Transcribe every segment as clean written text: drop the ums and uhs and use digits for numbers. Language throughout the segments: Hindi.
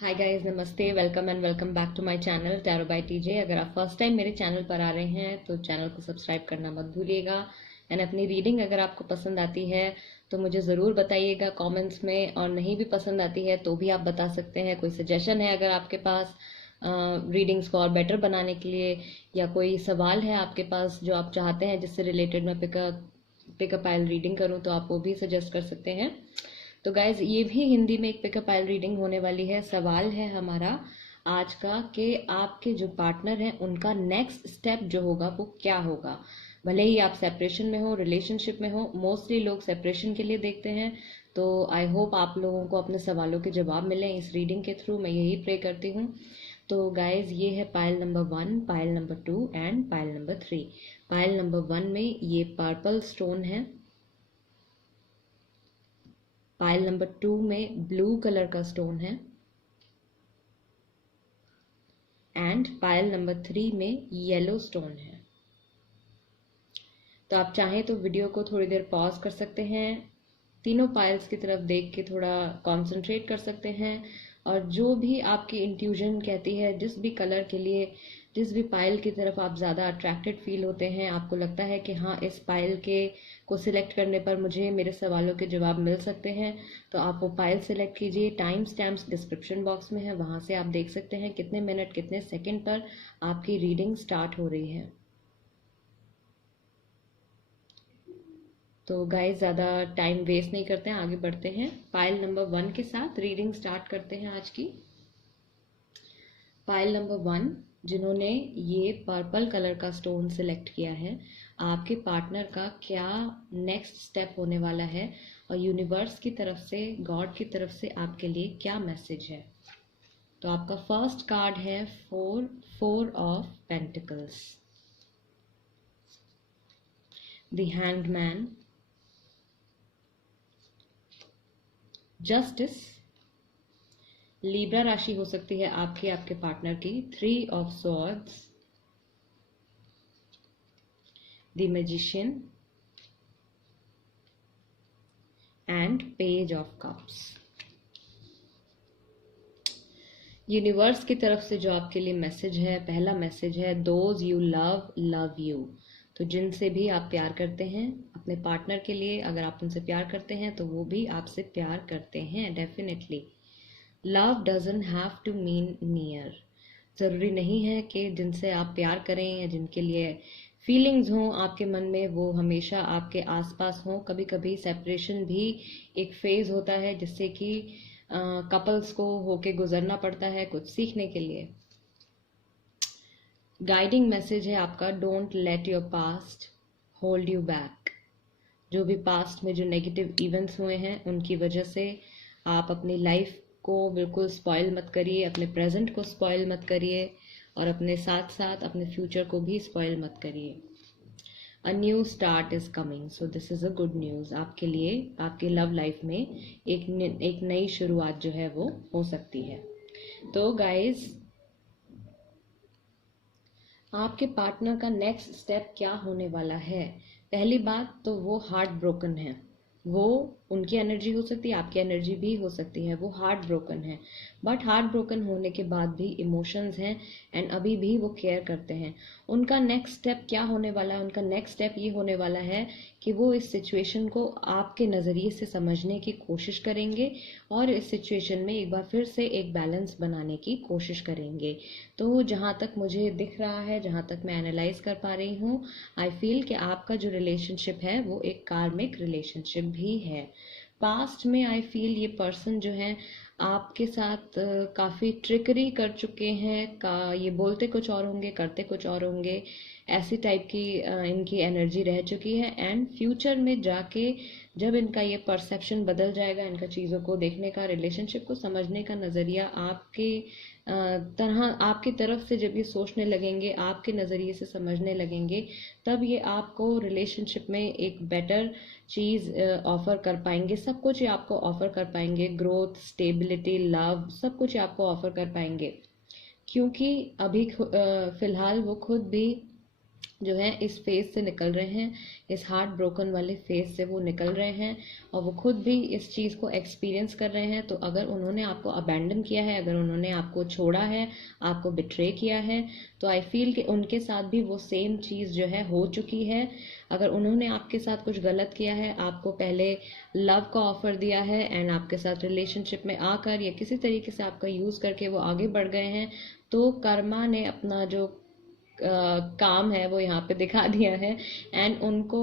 हाय गाइस, नमस्ते, welcome and welcome back to my channel tarot by TJ. अगर आप फर्स्ट टाइम मेरे चैनल पर आ रहे हैं तो चैनल को सब्सक्राइब करना मत भूलिएगा। एंड अपनी रीडिंग अगर आपको पसंद आती है तो मुझे ज़रूर बताइएगा कमेंट्स में, और नहीं भी पसंद आती है तो भी आप बता सकते हैं। कोई सजेशन है अगर आपके पास रीडिंग्स को और बेटर बनाने के लिए, या कोई सवाल है आपके पास जो आप चाहते हैं जिससे रिलेटेड मैं पिकअप आइल रीडिंग करूँ, तो आप वो भी सजेस्ट कर सकते हैं। तो गाइज, ये भी हिंदी में एक पिकअप आइल रीडिंग होने वाली है। सवाल है हमारा आज का कि आपके जो पार्टनर हैं उनका नेक्स्ट स्टेप जो होगा वो क्या होगा। भले ही आप सेपरेशन में हो, रिलेशनशिप में हो, मोस्टली लोग सेपरेशन के लिए देखते हैं। तो आई होप आप लोगों को अपने सवालों के जवाब मिले इस रीडिंग के थ्रू, मैं यही प्रे करती हूँ। तो गाइज, ये है pile number 1, pile number 2 and pile number 3। Pile number 1 में ये पर्पल स्टोन है, पाइल नंबर 2 में ब्लू कलर का स्टोन है, एंड पाइल नंबर 3 में येलो स्टोन है। तो आप चाहें तो वीडियो को थोड़ी देर पॉज कर सकते हैं, तीनों पाइल्स की तरफ देख के थोड़ा कंसंट्रेट कर सकते हैं, और जो भी आपकी इंट्यूजन कहती है, जिस भी कलर के लिए, जिस भी पाइल की तरफ आप ज़्यादा अट्रैक्टेड फील होते हैं, आपको लगता है कि हाँ, इस पाइल के को सिलेक्ट करने पर मुझे मेरे सवालों के जवाब मिल सकते हैं, तो आप वो पाइल सिलेक्ट कीजिए। टाइम स्टैम्प्स डिस्क्रिप्शन बॉक्स में है, वहाँ से आप देख सकते हैं कितने मिनट कितने सेकंड पर आपकी रीडिंग स्टार्ट हो रही है। तो गाइस, ज़्यादा टाइम वेस्ट नहीं करते हैं, आगे बढ़ते हैं। पाइल नंबर 1 के साथ रीडिंग स्टार्ट करते हैं आज की। पाइल नंबर 1, जिन्होंने ये पर्पल कलर का स्टोन सिलेक्ट किया है, आपके पार्टनर का क्या नेक्स्ट स्टेप होने वाला है, और यूनिवर्स की तरफ से, गॉड की तरफ से आपके लिए क्या मैसेज है। तो आपका फर्स्ट कार्ड है four of pentacles, the hanged man, justice, Libra राशि हो सकती है आपकी, आपके पार्टनर की, 3 of swords, the magician and page of cups. Universe की तरफ से जो आपके लिए मैसेज है, पहला मैसेज है, those you love love you. तो जिनसे भी आप प्यार करते हैं, अपने पार्टनर के लिए अगर आप उनसे प्यार करते हैं तो वो भी आपसे प्यार करते हैं definitely. Love doesn't have to mean near. ज़रूरी नहीं है कि जिनसे आप प्यार करें या जिनके लिए फीलिंग्स हों आपके मन में, वो हमेशा आपके आसपास हों। कभी कभी सेपरेशन भी एक फेज़ होता है जिससे कि कपल्स को होके गुजरना पड़ता है कुछ सीखने के लिए। गाइडिंग मैसेज है आपका, don't let your past hold you back. जो भी पास्ट में जो नेगेटिव इवेंट्स हुए हैं उनकी वजह से आप अपनी लाइफ को बिल्कुल स्पॉइल मत करिए, अपने प्रेजेंट को स्पॉइल मत करिए, और अपने साथ साथ अपने फ्यूचर को भी स्पॉइल मत करिए। A new start is coming, so this is a good news आपके लिए। आपकी लव लाइफ में एक नई शुरुआत जो है वो हो सकती है। तो गाइस, आपके पार्टनर का नेक्स्ट स्टेप क्या होने वाला है। पहली बात तो वो हार्ट ब्रोकन है। वो, उनकी एनर्जी हो सकती है, आपकी एनर्जी भी हो सकती है, वो हार्ट ब्रोकन है। बट हार्ट ब्रोकन होने के बाद भी इमोशंस हैं, एंड अभी भी वो केयर करते हैं। उनका नेक्स्ट स्टेप क्या होने वाला है, उनका नेक्स्ट स्टेप ये होने वाला है कि वो इस सिचुएशन को आपके नज़रिए से समझने की कोशिश करेंगे, और इस सिचुएशन में एक बार फिर से एक बैलेंस बनाने की कोशिश करेंगे। तो जहाँ तक मुझे दिख रहा है, जहाँ तक मैं एनालाइज कर पा रही हूँ, आई फील कि आपका जो रिलेशनशिप है वो एक कार्मिक रिलेशनशिप भी है। पास्ट में आई फील ये पर्सन जो है आपके साथ काफ़ी ट्रिकरी कर चुके हैं, का ये बोलते कुछ और होंगे, करते कुछ और होंगे, ऐसी टाइप की इनकी एनर्जी रह चुकी है। एंड फ्यूचर में जाके जब इनका ये परसेप्शन बदल जाएगा, इनका चीज़ों को देखने का, रिलेशनशिप को समझने का नज़रिया आपके तरह, आपकी तरफ से जब ये सोचने लगेंगे, आपके नज़रिए से समझने लगेंगे, तब ये आपको रिलेशनशिप में एक बेटर चीज़ ऑफ़र कर पाएंगे। सब कुछ ये आपको ऑफ़र कर पाएंगे, ग्रोथ, स्टेबिलिटी, लव, सब कुछ ये आपको ऑफ़र कर पाएंगे। क्योंकि अभी फ़िलहाल वो खुद भी जो है इस फेज से निकल रहे हैं, इस हार्ट ब्रोकन वाले फेज से वो निकल रहे हैं, और वो खुद भी इस चीज़ को एक्सपीरियंस कर रहे हैं। तो अगर उन्होंने आपको अबैंडन किया है, अगर उन्होंने आपको छोड़ा है, आपको बिट्रे किया है, तो आई फील कि उनके साथ भी वो सेम चीज़ जो है हो चुकी है। अगर उन्होंने आपके साथ कुछ गलत किया है, आपको पहले लव का ऑफर दिया है एंड आपके साथ रिलेशनशिप में आकर या किसी तरीके से आपका यूज़ करके वो आगे बढ़ गए हैं, तो कर्मा ने अपना जो काम है वो यहाँ पे दिखा दिया है। एंड उनको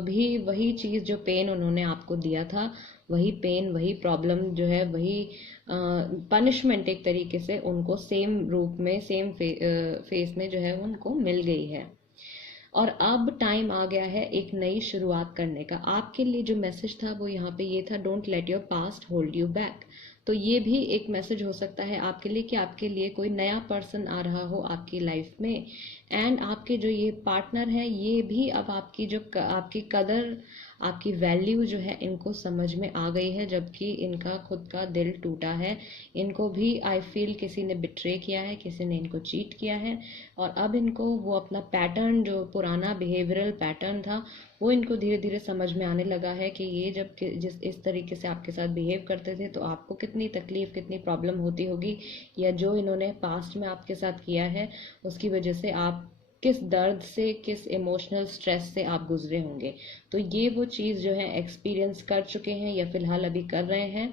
भी वही चीज़, जो पेन उन्होंने आपको दिया था, वही पेन, वही प्रॉब्लम जो है, वही पनिशमेंट एक तरीके से उनको सेम रूप में, सेम फेस में जो है उनको मिल गई है। और अब टाइम आ गया है एक नई शुरुआत करने का। आपके लिए जो मैसेज था वो यहाँ पे ये था, don't let your past hold you back. तो ये भी एक मैसेज हो सकता है आपके लिए कि आपके लिए कोई नया पर्सन आ रहा हो आपकी लाइफ में, एंड आपके जो ये पार्टनर है ये भी अब आपकी जो आपकी कदर, आपकी वैल्यू जो है इनको समझ में आ गई है, जबकि इनका खुद का दिल टूटा है। इनको भी आई फील किसी ने बिट्रे किया है, किसी ने इनको चीट किया है, और अब इनको वो अपना पैटर्न, जो पुराना बिहेवियरल पैटर्न था, वो इनको धीरे धीरे समझ में आने लगा है कि ये जब जिस इस तरीके से आपके साथ बिहेव करते थे तो आपको कितनी तकलीफ, कितनी प्रॉब्लम होती होगी, या जो इन्होंने पास्ट में आपके साथ किया है उसकी वजह से आप किस दर्द से, किस इमोशनल स्ट्रेस से आप गुजरे होंगे। तो ये वो चीज़ जो है एक्सपीरियंस कर चुके हैं या फिलहाल अभी कर रहे हैं।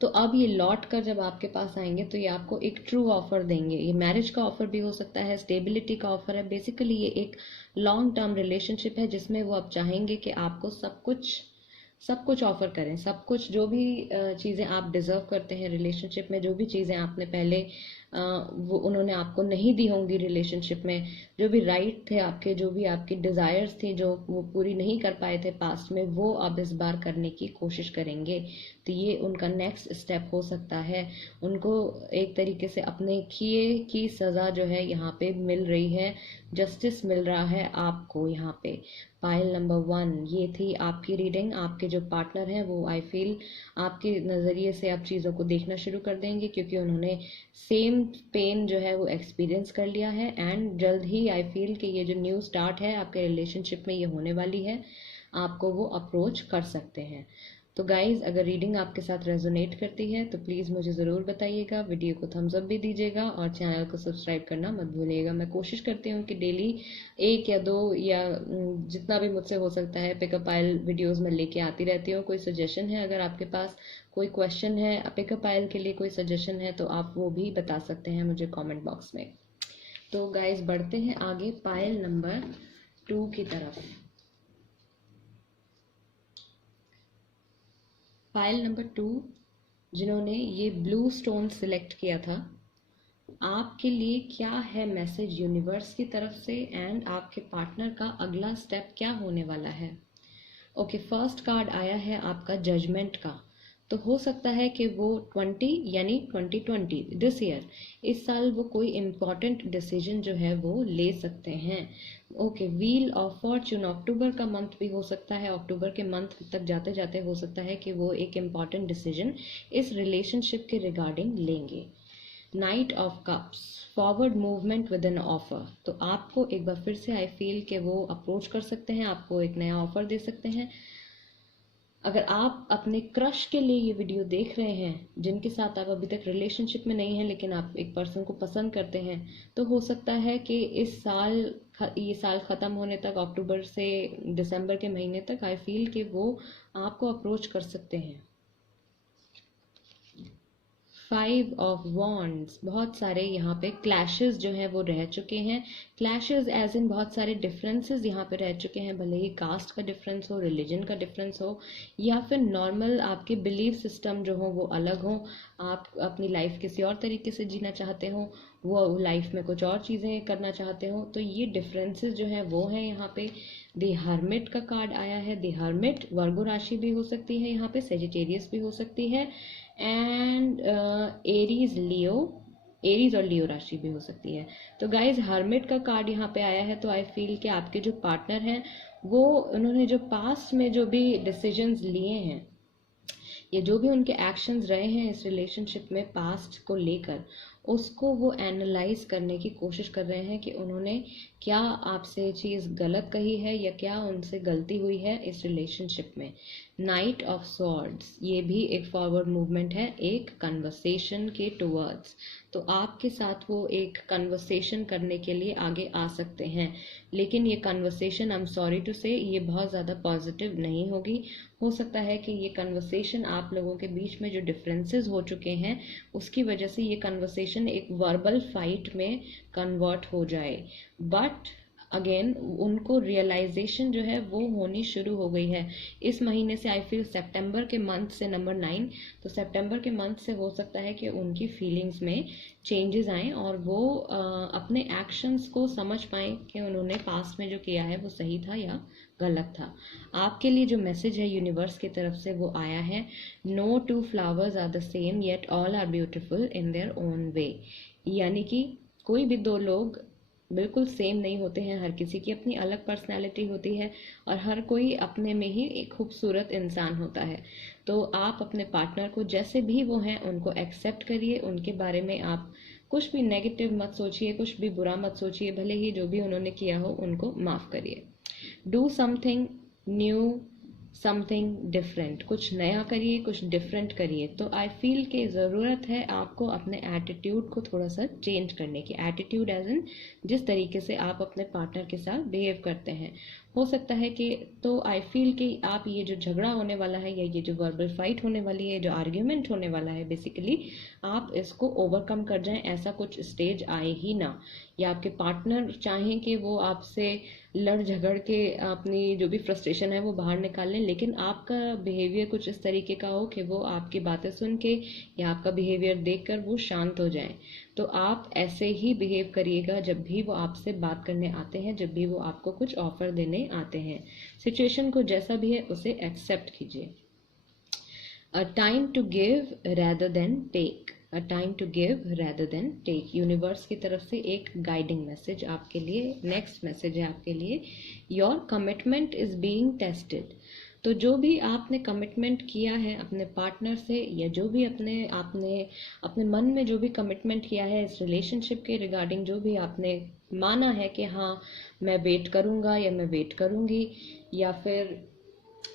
तो अब ये लौट कर जब आपके पास आएंगे तो ये आपको एक ट्रू ऑफर देंगे। ये मैरिज का ऑफर भी हो सकता है, स्टेबिलिटी का ऑफर है। बेसिकली ये एक लॉन्ग टर्म रिलेशनशिप है जिसमें वो अब चाहेंगे कि आपको सब कुछ ऑफर करें, सब कुछ, जो भी चीज़ें आप डिजर्व करते हैं रिलेशनशिप में, जो भी चीज़ें आपने पहले वो उन्होंने आपको नहीं दी होंगी रिलेशनशिप में, जो भी राइट थे आपके, जो भी आपकी डिज़ायर्स थी जो वो पूरी नहीं कर पाए थे पास्ट में, वो अब इस बार करने की कोशिश करेंगे। तो ये उनका नेक्स्ट स्टेप हो सकता है। उनको एक तरीके से अपने किए की सज़ा जो है यहाँ पे मिल रही है, जस्टिस मिल रहा है आपको यहाँ पे। पायल नंबर 1 ये थी आपकी रीडिंग। आपके जो पार्टनर हैं वो आई फील आपके नज़रिए से आप चीज़ों को देखना शुरू कर देंगे, क्योंकि उन्होंने सेम पेन जो है वो एक्सपीरियंस कर लिया है, एंड जल्द ही आई फील कि ये जो न्यू स्टार्ट है आपके रिलेशनशिप में ये होने वाली है, आपको वो अप्रोच कर सकते हैं। तो गाइज, अगर रीडिंग आपके साथ रेजोनेट करती है तो प्लीज़ मुझे ज़रूर बताइएगा, वीडियो को थम्स अप भी दीजिएगा और चैनल को सब्सक्राइब करना मत भूलिएगा। मैं कोशिश करती हूँ कि डेली 1 या 2 या जितना भी मुझसे हो सकता है पिकअप पायल वीडियोज़ में लेके आती रहती हूँ। कोई सजेशन है, अगर आपके पास कोई क्वेश्चन है, पिकअप पायल के लिए कोई सजेशन है, तो आप वो भी बता सकते हैं मुझे कॉमेंट बॉक्स में। तो गाइज, बढ़ते हैं आगे पायल नंबर 2 की तरफ। पायल नंबर 2 जिन्होंने ये ब्लू स्टोन सिलेक्ट किया था, आपके लिए क्या है मैसेज यूनिवर्स की तरफ से, एंड आपके पार्टनर का अगला स्टेप क्या होने वाला है। ओके, फर्स्ट कार्ड आया है आपका जजमेंट का। तो हो सकता है कि वो 2020 दिस ईयर, इस साल वो कोई इम्पॉर्टेंट डिसीजन जो है वो ले सकते हैं। ओके, व्हील ऑफ फॉर्चून, अक्टूबर का मंथ भी हो सकता है, अक्टूबर के मंथ तक जाते जाते हो सकता है कि वो एक इम्पॉर्टेंट डिसीजन इस रिलेशनशिप के रिगार्डिंग लेंगे। Night of cups, forward movement with an offer. तो आपको एक बार फिर से आई फील कि वो अप्रोच कर सकते हैं, आपको एक नया ऑफर दे सकते हैं। अगर आप अपने क्रश के लिए ये वीडियो देख रहे हैं, जिनके साथ आप अभी तक रिलेशनशिप में नहीं हैं लेकिन आप एक पर्सन को पसंद करते हैं, तो हो सकता है कि इस साल, ये साल ख़त्म होने तक, अक्टूबर से दिसंबर के महीने तक, आई फील कि वो आपको अप्रोच कर सकते हैं। 5 ऑफ वॉन्ड्स, बहुत सारे यहाँ पे क्लैशेस जो हैं वो रह चुके हैं। क्लैशेस एज इन बहुत सारे डिफरेंसेस यहाँ पे रह चुके हैं, भले ही कास्ट का डिफरेंस हो, रिलीजन का डिफरेंस हो, या फिर नॉर्मल आपके बिलीफ सिस्टम जो हो वो अलग हो, आप अपनी लाइफ किसी और तरीके से जीना चाहते हो, वो लाइफ में कुछ और चीज़ें करना चाहते हो। तो ये डिफरेंसेस जो हैं वो हैं यहाँ पे। द हर्मिट का कार्ड आया है। द हर्मिट वर्गो राशि भी हो सकती है यहाँ पे, सेजिटेरियस भी हो सकती है, एंड एरीज और लियो राशि भी हो सकती है। तो गाइज, हर्मिट का कार्ड यहाँ पे आया है, तो आई फील कि आपके जो पार्टनर हैं वो, उन्होंने जो पास्ट में जो भी डिसीजंस लिए हैं, या जो भी उनके एक्शंस रहे हैं इस रिलेशनशिप में पास्ट को लेकर, उसको वो एनालाइज करने की कोशिश कर रहे हैं कि उन्होंने क्या आपसे ये चीज़ गलत कही है या क्या उनसे गलती हुई है इस रिलेशनशिप में। नाइट ऑफ स्वॉर्ड्स ये भी एक फॉरवर्ड मूवमेंट है, एक कन्वर्सेशन के टुवर्ड्स। तो आपके साथ वो एक कन्वर्सेशन करने के लिए आगे आ सकते हैं, लेकिन ये conversation, I am sorry to say, ये बहुत ज़्यादा पॉजिटिव नहीं होगी। हो सकता है कि ये कन्वर्सेशन आप लोगों के बीच में जो डिफरेंसेस हो चुके हैं उसकी वजह से ये कन्वर्सेशन एक वर्बल फाइट में कन्वर्ट हो जाए। बट अगेन उनको रियलाइजेशन जो है वो होनी शुरू हो गई है इस महीने से। आई फील सितंबर के मंथ से, नंबर 9, तो सितंबर के मंथ से हो सकता है कि उनकी फीलिंग्स में चेंजेस आए और वो अपने एक्शंस को समझ पाए कि उन्होंने पास्ट में जो किया है वो सही था या गलत था। आपके लिए जो मैसेज है यूनिवर्स की तरफ से वो आया है, no two flowers are the same yet all are beautiful in their own way. यानी कि कोई भी दो लोग बिल्कुल सेम नहीं होते हैं, हर किसी की अपनी अलग पर्सनैलिटी होती है और हर कोई अपने में ही एक खूबसूरत इंसान होता है। तो आप अपने पार्टनर को जैसे भी वो हैं उनको एक्सेप्ट करिए, उनके बारे में आप कुछ भी नेगेटिव मत सोचिए, कुछ भी बुरा मत सोचिए, भले ही जो भी उन्होंने किया हो उनको माफ़ करिए। Do something new, something different, कुछ नया करिए, कुछ डिफरेंट करिए। तो आई फील कि ज़रूरत है आपको अपने एटीट्यूड को थोड़ा सा चेंज करने की। एटीट्यूड एज इन जिस तरीके से आप अपने पार्टनर के साथ बिहेव करते हैं। हो सकता है कि, तो आई फील कि आप ये जो झगड़ा होने वाला है या ये जो वर्बल फाइट होने वाली है, जो आर्ग्यूमेंट होने वाला है, बेसिकली आप इसको ओवरकम कर जाएं, ऐसा कुछ स्टेज आए ही ना। या आपके पार्टनर चाहें कि वो आपसे लड़ झगड़ के अपनी जो भी फ्रस्ट्रेशन है वो बाहर निकाल लें, लेकिन आपका बिहेवियर कुछ इस तरीके का हो कि वो आपकी बातें सुन के या आपका बिहेवियर देखकर वो शांत हो जाएं। तो आप ऐसे ही बिहेव करिएगा जब भी वो आपसे बात करने आते हैं, जब भी वो आपको कुछ ऑफर देने आते हैं। सिचुएशन को जैसा भी है उसे एक्सेप्ट कीजिए। A time to give rather than take, a time to give rather than take. Universe की तरफ से एक गाइडिंग मैसेज आपके लिए, नेक्स्ट मैसेज है आपके लिए, your commitment is being tested. तो जो भी आपने कमिटमेंट किया है अपने पार्टनर से, या जो भी आपने अपने मन में जो भी कमिटमेंट किया है इस रिलेशनशिप के रिगार्डिंग, जो भी आपने माना है कि हाँ मैं वेट करूँगा या मैं वेट करूँगी, या फिर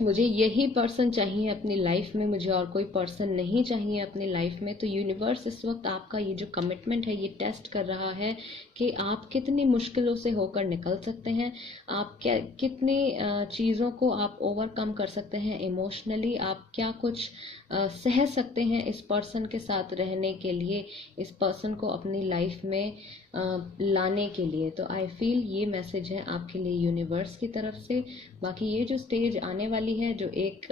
मुझे यही पर्सन चाहिए अपनी लाइफ में, मुझे और कोई पर्सन नहीं चाहिए अपनी लाइफ में। तो यूनिवर्स इस वक्त आपका ये जो कमिटमेंट है ये टेस्ट कर रहा है कि आप कितनी मुश्किलों से होकर निकल सकते हैं, आप क्या कितनी चीज़ों को आप ओवरकम कर सकते हैं इमोशनली, आप क्या कुछ सह सकते हैं इस पर्सन के साथ रहने के लिए, इस पर्सन को अपनी लाइफ में लाने के लिए। तो आई फील ये मैसेज है आपके लिए यूनिवर्स की तरफ से। बाकी ये जो स्टेज आने वाली है, जो एक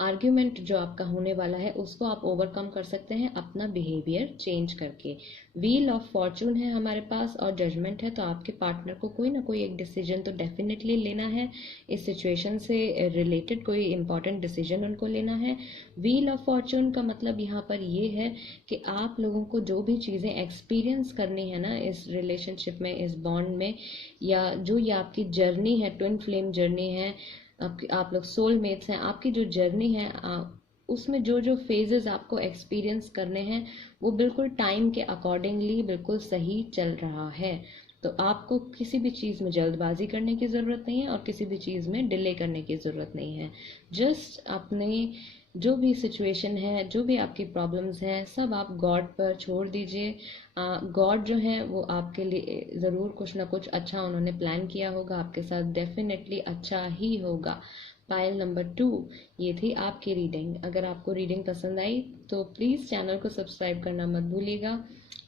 आर्ग्यूमेंट जो आपका होने वाला है, उसको आप ओवरकम कर सकते हैं अपना बिहेवियर चेंज करके। व्हील ऑफ फॉर्चून है हमारे पास और जजमेंट है, तो आपके पार्टनर को कोई ना कोई एक डिसीजन तो डेफिनेटली लेना है, इस सिचुएशन से रिलेटेड कोई इंपॉर्टेंट डिसीजन उनको लेना है। व्हील ऑफ फॉर्चून का मतलब यहाँ पर ये है कि आप लोगों को जो भी चीज़ें एक्सपीरियंस करनी है ना इस रिलेशनशिप में, इस बॉन्ड में, या जो ये आपकी जर्नी है, ट्विन फ्लेम जर्नी है, आप लोग सोलमेट्स हैं, आपकी जो जर्नी है उसमें जो जो फेजेस आपको एक्सपीरियंस करने हैं वो बिल्कुल टाइम के अकॉर्डिंगली बिल्कुल सही चल रहा है। तो आपको किसी भी चीज़ में जल्दबाजी करने की ज़रूरत नहीं है और किसी भी चीज़ में डिले करने की ज़रूरत नहीं है। जस्ट अपने जो भी सिचुएशन है, जो भी आपकी प्रॉब्लम्स हैं, सब आप गॉड पर छोड़ दीजिए। गॉड जो है वो आपके लिए ज़रूर कुछ ना कुछ अच्छा उन्होंने प्लान किया होगा, आपके साथ डेफिनेटली अच्छा ही होगा। पायल नंबर 2 ये थी आपकी रीडिंग। अगर आपको रीडिंग पसंद आई तो प्लीज़ चैनल को सब्सक्राइब करना मत भूलिएगा,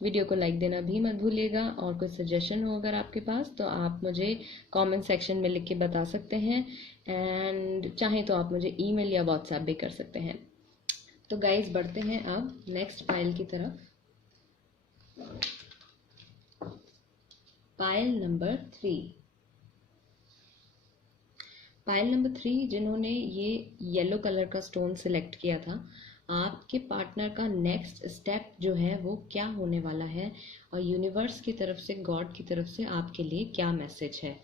वीडियो को लाइक देना भी मत भूलिएगा, और कोई सजेशन हो अगर आपके पास तो आप मुझे कमेंट सेक्शन में लिख के बता सकते हैं, एंड चाहें तो आप मुझे ईमेल या व्हाट्सएप भी कर सकते हैं। तो गाइज बढ़ते हैं अब नेक्स्ट पायल की तरफ। पायल नंबर 3, पायल नंबर 3 जिन्होंने ये येलो कलर का स्टोन सिलेक्ट किया था, आपके पार्टनर का नेक्स्ट स्टेप जो है वो क्या होने वाला है, और यूनिवर्स की तरफ से, गॉड की तरफ से आपके लिए क्या मैसेज है,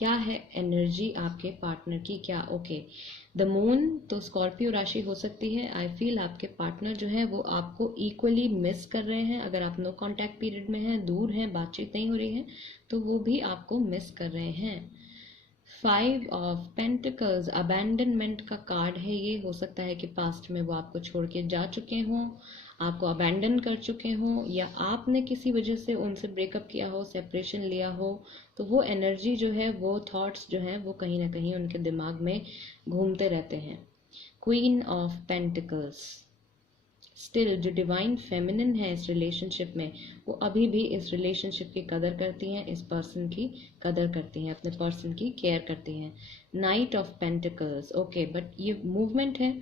क्या है एनर्जी आपके पार्टनर की, क्या ओके द मून तो स्कॉर्पियो राशि हो सकती है। आई फील आपके पार्टनर जो है वो आपको इक्वली मिस कर रहे हैं। अगर आप नो कांटेक्ट पीरियड में हैं, दूर हैं, बातचीत नहीं हो रही है, तो वो भी आपको मिस कर रहे हैं। 5 ऑफ पेंटिकल्स अबैंडनमेंट का कार्ड है। ये हो सकता है कि पास्ट में वो आपको छोड़ के जा चुके हों, आपको अबैंडन कर चुके हों, या आपने किसी वजह से उनसे ब्रेकअप किया हो, सेपरेशन लिया हो। तो वो एनर्जी जो है, वो थॉट्स जो हैं, वो कहीं ना कहीं उनके दिमाग में घूमते रहते हैं। क्वीन ऑफ पेंटिकल्स स्टिल जो डिवाइन फेमिनिन है इस रिलेशनशिप में, वो अभी भी इस रिलेशनशिप की कदर करती हैं, इस पर्सन की कदर करती हैं, अपने पर्सन की केयर करती हैं। Night of pentacles okay, but ये मूवमेंट है।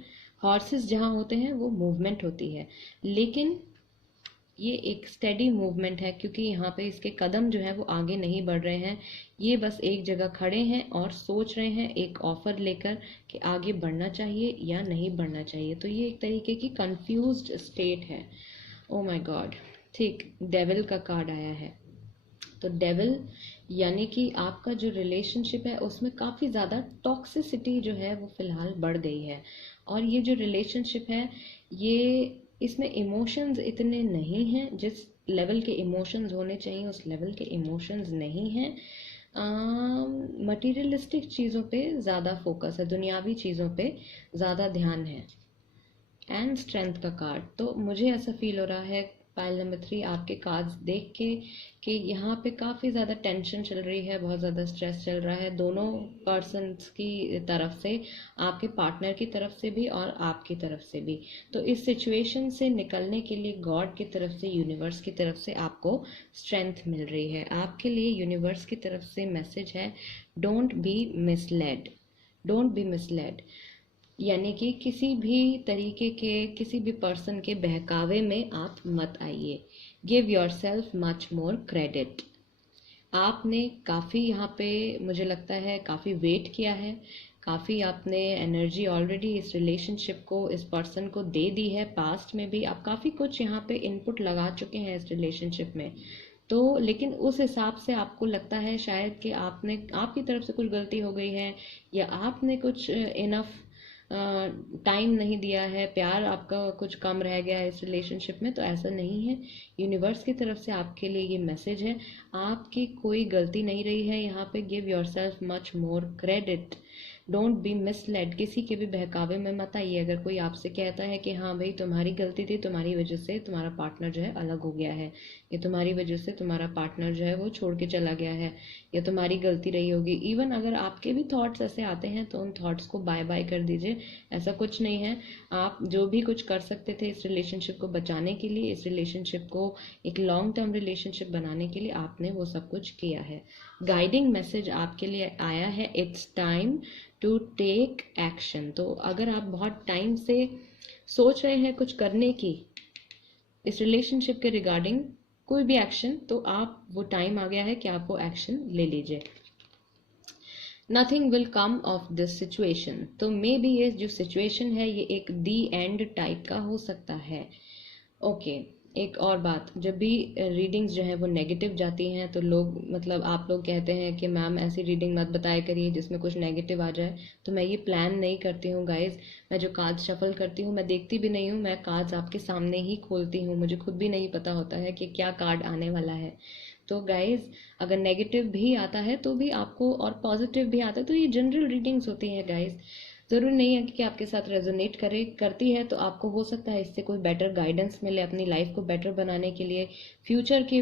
हॉर्सेस जहाँ होते हैं वो मूवमेंट होती है, लेकिन ये एक स्टेडी मूवमेंट है, क्योंकि यहाँ पे इसके कदम जो है वो आगे नहीं बढ़ रहे हैं। ये बस एक जगह खड़े हैं और सोच रहे हैं एक ऑफर लेकर कि आगे बढ़ना चाहिए या नहीं बढ़ना चाहिए। तो ये एक तरीके की कंफ्यूज्ड स्टेट है। ओ माय गॉड, ठीक, डेविल का कार्ड आया है। तो डेविल यानी कि आपका जो रिलेशनशिप है उसमें काफ़ी ज़्यादा टॉक्सिसिटी जो है वो फिलहाल बढ़ गई है। और ये जो रिलेशनशिप है, ये इसमें इमोशंस इतने नहीं हैं, जिस लेवल के इमोशंस होने चाहिए उस लेवल के इमोशंस नहीं हैं। मटीरियलिस्टिक चीज़ों पे ज़्यादा फोकस है, दुनियावी चीज़ों पे ज़्यादा ध्यान है। एंड स्ट्रेंथ का कार्ड, तो मुझे ऐसा फील हो रहा है पाइल नंबर 3 आपके कार्ड्स देख के कि यहाँ पे काफ़ी ज़्यादा टेंशन चल रही है, बहुत ज़्यादा स्ट्रेस चल रहा है दोनों पर्सन्स की तरफ से, आपके पार्टनर की तरफ से भी और आपकी तरफ से भी। तो इस सिचुएशन से निकलने के लिए गॉड की तरफ से, यूनिवर्स की तरफ से आपको स्ट्रेंथ मिल रही है। आपके लिए यूनिवर्स की तरफ से मैसेज है, don't be misled, don't be misled, यानी कि किसी भी तरीके के, किसी भी पर्सन के बहकावे में आप मत आइए। Give your self much more credit. आपने काफ़ी यहाँ पे मुझे लगता है काफ़ी वेट किया है, काफ़ी आपने एनर्जी ऑलरेडी इस रिलेशनशिप को, इस पर्सन को दे दी है। पास्ट में भी आप काफ़ी कुछ यहाँ पे इनपुट लगा चुके हैं इस रिलेशनशिप में। तो लेकिन उस हिसाब से आपको लगता है शायद कि आपने, आपकी तरफ से कुछ गलती हो गई है, या आपने कुछ इनफ टाइम नहीं दिया है, प्यार आपका कुछ कम रह गया है इस रिलेशनशिप में। तो ऐसा नहीं है, यूनिवर्स की तरफ से आपके लिए ये मैसेज है, आपकी कोई गलती नहीं रही है यहाँ पे। Give your self much more credit, don't be misled, किसी के भी बहकावे में मत आइए। अगर कोई आपसे कहता है कि हाँ भाई तुम्हारी गलती थी, तुम्हारी वजह से तुम्हारा पार्टनर जो है अलग हो गया है, या तुम्हारी वजह से तुम्हारा पार्टनर जो है वो छोड़ के चला गया है, या तुम्हारी गलती रही होगी, इवन अगर आपके भी थॉट्स ऐसे आते हैं तो उन थॉट्स को बाय बाय कर दीजिए। ऐसा कुछ नहीं है, आप जो भी कुछ कर सकते थे इस रिलेशनशिप को बचाने के लिए, इस रिलेशनशिप को एक लॉन्ग टर्म रिलेशनशिप बनाने के लिए, आपने वो सब कुछ किया है। गाइडिंग मैसेज आपके लिए आया है, it's time to take action. तो अगर आप बहुत टाइम से सोच रहे हैं कुछ करने की इस रिलेशनशिप के रिगार्डिंग, कोई भी एक्शन, तो आप, वो टाइम आ गया है कि आप वो एक्शन ले लीजिए। Nothing will come of this situation, तो मे बी ये जो सिचुएशन है ये एक दी एंड टाइप का हो सकता है। ओके, एक और बात, जब भी रीडिंग्स जो हैं वो नेगेटिव जाती हैं तो लोग, मतलब आप लोग कहते हैं कि मैम ऐसी रीडिंग मत बताया करिए जिसमें कुछ नेगेटिव आ जाए। तो मैं ये प्लान नहीं करती हूँ गाइज। मैं जो कार्ड्स शफल करती हूँ मैं देखती भी नहीं हूँ, मैं कार्ड्स आपके सामने ही खोलती हूँ, मुझे खुद भी नहीं पता होता है कि क्या कार्ड आने वाला है। तो गाइज अगर नेगेटिव भी आता है तो भी आपको, और पॉजिटिव भी आता है, तो ये जनरल रीडिंग्स होती हैं गाइज। ज़रूरी नहीं है कि आपके साथ रेजोनेट करे, करती है तो आपको हो सकता है इससे कोई बेटर गाइडेंस मिले अपनी लाइफ को बेटर बनाने के लिए, फ्यूचर के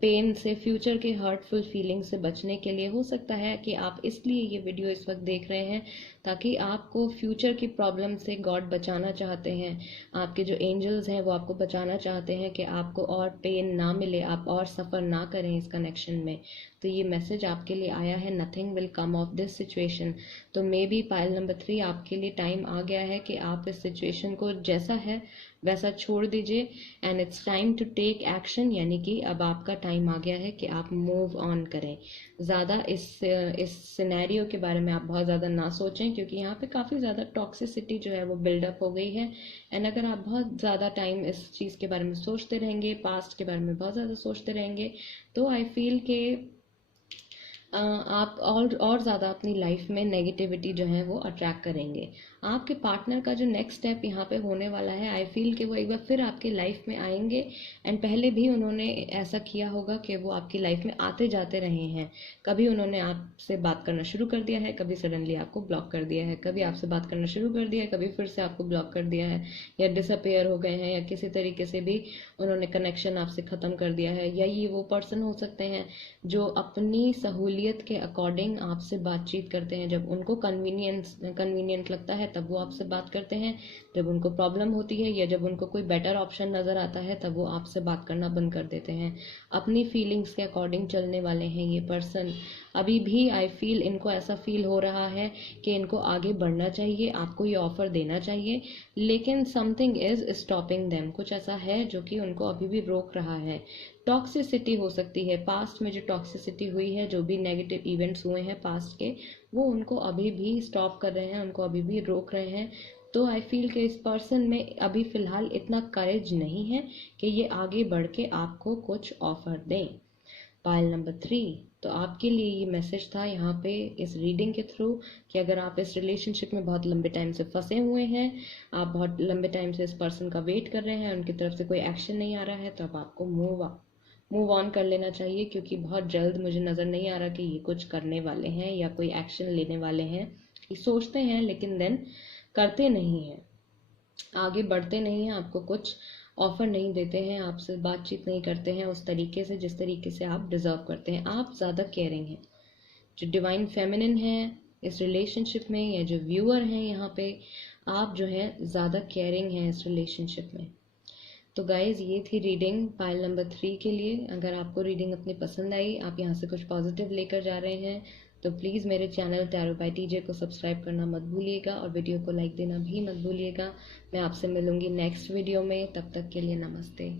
पेन से, फ्यूचर के हर्टफुल फीलिंग से बचने के लिए। हो सकता है कि आप इसलिए ये वीडियो इस वक्त देख रहे हैं ताकि आपको फ्यूचर की प्रॉब्लम से गॉड बचाना चाहते हैं, आपके जो एंजल्स हैं वो आपको बचाना चाहते हैं कि आपको और पेन ना मिले, आप और सफ़र ना करें इस कनेक्शन में। तो ये मैसेज आपके लिए आया है, nothing will come of this situation. तो मे बी पाइल नंबर 3 आपके लिए टाइम आ गया है कि आप इस सिचुएशन को जैसा है वैसा छोड़ दीजिए, and it's time to take action, यानी कि अब आपका टाइम आ गया है कि आप मूव ऑन करें। ज़्यादा इस सिनेरियो के बारे में आप बहुत ज़्यादा ना सोचें, क्योंकि यहाँ पे काफ़ी ज़्यादा टॉक्सिसिटी जो है वो बिल्डअप हो गई है। एंड अगर आप बहुत ज़्यादा टाइम इस चीज़ के बारे में सोचते रहेंगे, पास्ट के बारे में बहुत ज़्यादा सोचते रहेंगे, तो आई फील के आप और ज़्यादा अपनी लाइफ में नेगेटिविटी जो है वो अट्रैक्ट करेंगे। आपके पार्टनर का जो नेक्स्ट स्टेप यहाँ पे होने वाला है, आई फील कि वो एक बार फिर आपकी लाइफ में आएंगे। एंड पहले भी उन्होंने ऐसा किया होगा कि वो आपकी लाइफ में आते जाते रहे हैं। कभी उन्होंने आपसे बात करना शुरू कर दिया है, कभी सडनली आपको ब्लॉक कर दिया है, कभी आपसे बात करना शुरू कर दिया है, कभी फिर से आपको ब्लॉक कर दिया है, या डिसअपेयर हो गए हैं, या किसी तरीके से भी उन्होंने कनेक्शन आपसे ख़त्म कर दिया है। या ये वो पर्सन हो सकते हैं जो अपनी सहूलियत के अकॉर्डिंग आपसे बातचीत करते हैं। जब उनको कन्वीनियंट लगता है तब वो आपसे बात करते हैं, जब उनको प्रॉब्लम होती है या जब उनको कोई बेटर ऑप्शन नज़र आता है तब वो आपसे बात करना बंद कर देते हैं। अपनी फीलिंग्स के अकॉर्डिंग चलने वाले हैं ये पर्सन। अभी भी आई फील इनको ऐसा फील हो रहा है कि इनको आगे बढ़ना चाहिए, आपको ये ऑफर देना चाहिए, लेकिन समथिंग इज स्टॉपिंग देम। कुछ ऐसा है जो कि उनको अभी भी रोक रहा है। टॉक्सिसिटी हो सकती है, पास्ट में जो टॉक्सिसिटी हुई है, जो भी नेगेटिव इवेंट्स हुए हैं पास्ट के, वो उनको अभी भी स्टॉप कर रहे हैं, उनको अभी भी रोक रहे हैं। तो आई फील कि इस पर्सन में अभी फ़िलहाल इतना करेज नहीं है कि ये आगे बढ़ के आपको कुछ ऑफ़र दें। पाइल नंबर 3, तो आपके लिए ये मैसेज था यहाँ पे इस रीडिंग के थ्रू कि अगर आप इस रिलेशनशिप में बहुत लंबे टाइम से फंसे हुए हैं, आप बहुत लंबे टाइम से इस पर्सन का वेट कर रहे हैं, उनकी तरफ से कोई एक्शन नहीं आ रहा है, तो अब आपको मूव ऑन कर लेना चाहिए, क्योंकि बहुत जल्द मुझे नज़र नहीं आ रहा कि ये कुछ करने वाले हैं या कोई एक्शन लेने वाले हैं। ये सोचते हैं लेकिन देन करते नहीं हैं, आगे बढ़ते नहीं हैं, आपको कुछ ऑफर नहीं देते हैं, आपसे बातचीत नहीं करते हैं उस तरीके से जिस तरीके से आप डिज़र्व करते हैं। आप ज़्यादा केयरिंग हैं। जो डिवाइन फेमिनिन है इस रिलेशनशिप में, या जो व्यूअर हैं यहाँ पे, आप जो है ज़्यादा केयरिंग हैं इस रिलेशनशिप में। तो गाइज़, ये थी रीडिंग पाइल नंबर 3 के लिए। अगर आपको रीडिंग अपनी पसंद आई, आप यहाँ से कुछ पॉजिटिव लेकर जा रहे हैं, तो प्लीज़ मेरे चैनल टैरो बाय टीजे को सब्सक्राइब करना मत भूलिएगा और वीडियो को लाइक देना भी मत भूलिएगा। मैं आपसे मिलूंगी नेक्स्ट वीडियो में, तब तक के लिए नमस्ते।